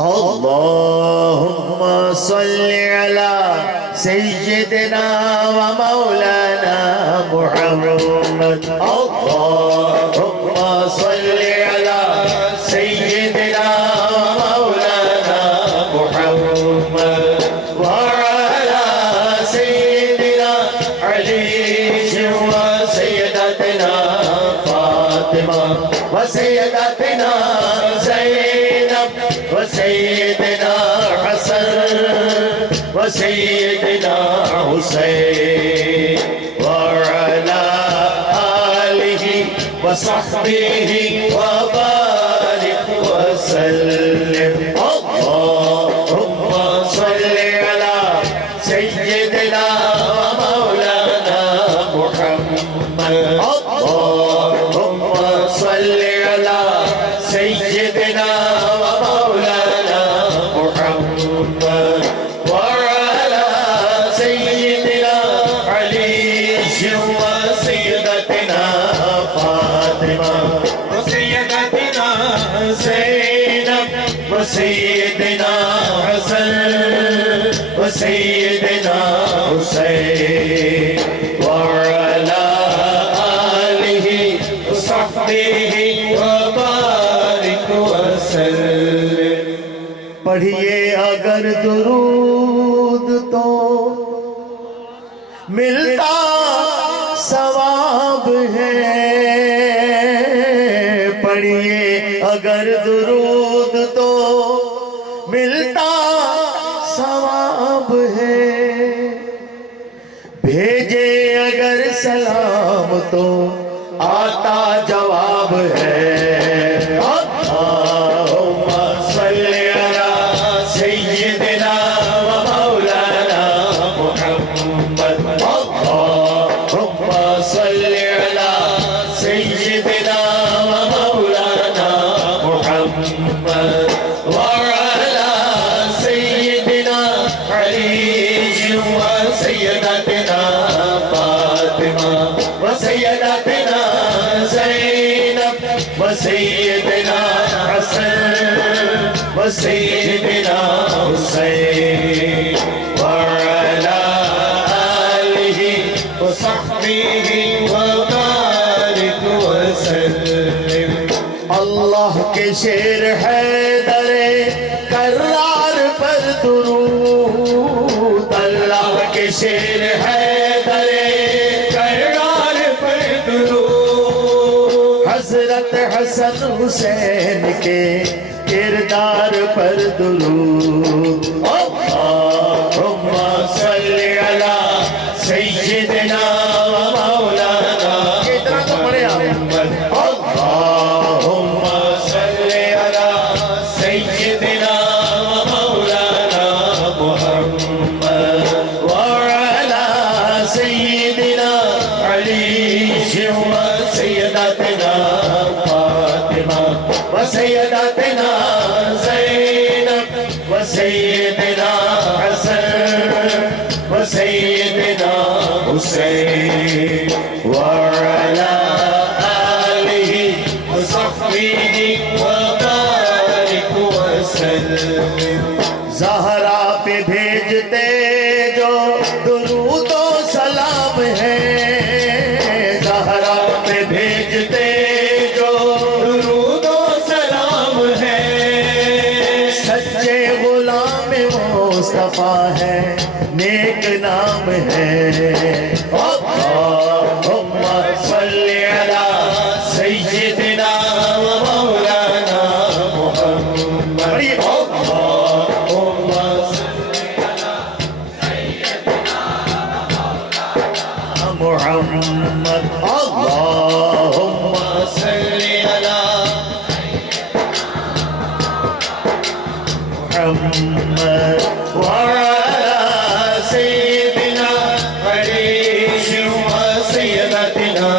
अल्लाहुम्मा सल्लि अला सय्यिदिना व मौलाना मुहम्मद। अल्लाहुम्मा सल्लि अला सय्यिदिना व मौलाना मुहम्मद व अला सय्यिदिना अली व सय्यदतिना फातिमा व सय्यदतिना सय्यदना हसन व सय्यदना हुसैन व अला आलिहि व सहबिहि व बारिक व सल्लिम। अल्लाहुम्मा सल्लि अला सय्यदना व मौलाना मुहम्मद। अल्लाहुम्मा सल्लि अला सय्यदना सय्यदना हसन व सय्यदना हुसैन व अला आलिहि व सहबिहि व बारिक व सल्लिम। पढ़िए अगर दुरूद तो मिलता सवाब है, पढ़िए अगर दुरूद तो मिलता सवाब है, भेजे अगर सलाम तो आता जवाब है। अल्लाहुम्मा सल्लि अला सय्यिदिना व मौलाना मुहम्मद। अल्लाहुम्मा सल्लि अला सय्यिदिना व मौलाना मुहम्मद व अला सय्यिदिना अली व सय्यदतिना फातिमा व सय्यदतिना ज़ैनब व सय्यदना हसन व सय्यदना हुसैन व अला आलिहि व सहबिहि व बारिक व सल्लिम। अल्लाह के शेर हैदरे कर्रार पर दुरूद, अल्लाह के शेर हैदरे कर्रार पर दुरूद, हजरत हसन हुसैन के किरदार पर दुरूद। अल्लाहुम्मा सल्लि अला सय्यिदिना व मौलाना कितना तो पढ़े आप। अल्लाहुम्मा सल्लि अला सय्यिदिना व मौलाना मुहम्मद व अला सय्यिदिना अली व सय्यदतिना फातिमा व सय्यदतिना ज़ैनब व सय्यदना हसन व सय्यदना हुसैन व अला आलिहि व सहबिहि व बारिक व सल्लिम। ज़हरा पे भेजते जो दुरूदो सलाम है, ज़हरा पे भेजते जो दुरूदो सलाम है, सच्चे गुलाम मुस्तफा है, नेक नाम है। अल्लाहुम्मा सल्लि अला सय्यिदिना व मौलाना मुहम्मद। अल्लाहुम्मा सल्लि अला सय्यिदिना व मौलाना मुहम्मद। अल्लाहुम्मा सल्लि अला मुहम्मद व अला सय्यिदिना अली व सय्यदतिना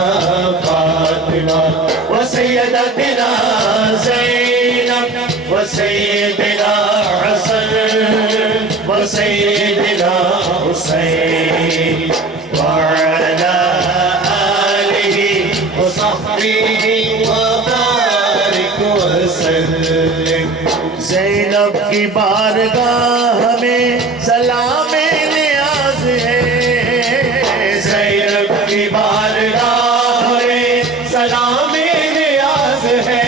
फातिमा व सय्यदतिना ज़ैनब व सय्यदना हसन व सय्यदना हुसैन व अला आलिहि व सहबिहि व बारिक व सल्लिम। ज़ैनब की बारगाह में सलामे नियाज है, ज़ैनब की बारगाह में सलामे नियाज है।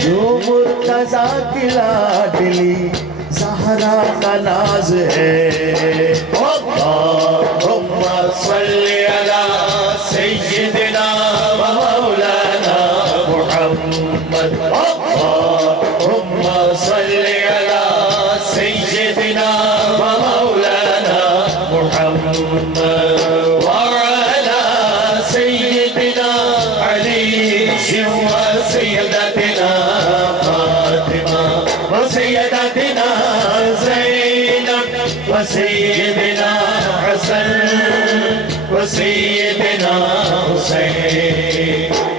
जो मुर्तज़ा की लाडली ज़हरा का नाज है। अल्लाहुम्मा सल्ली अला सय्यिदिना व मौलाना मुहम्मद। अल्लाहुम्मा सल्ली अला सय्यिदिना व मौलाना मुहम्मद व अला सय्यिदिना अली व सय्यदतिना फातिमा व सय्यदतिना ज़ैनब व सय्यदिना हसन व सय्यदिना हुसैन।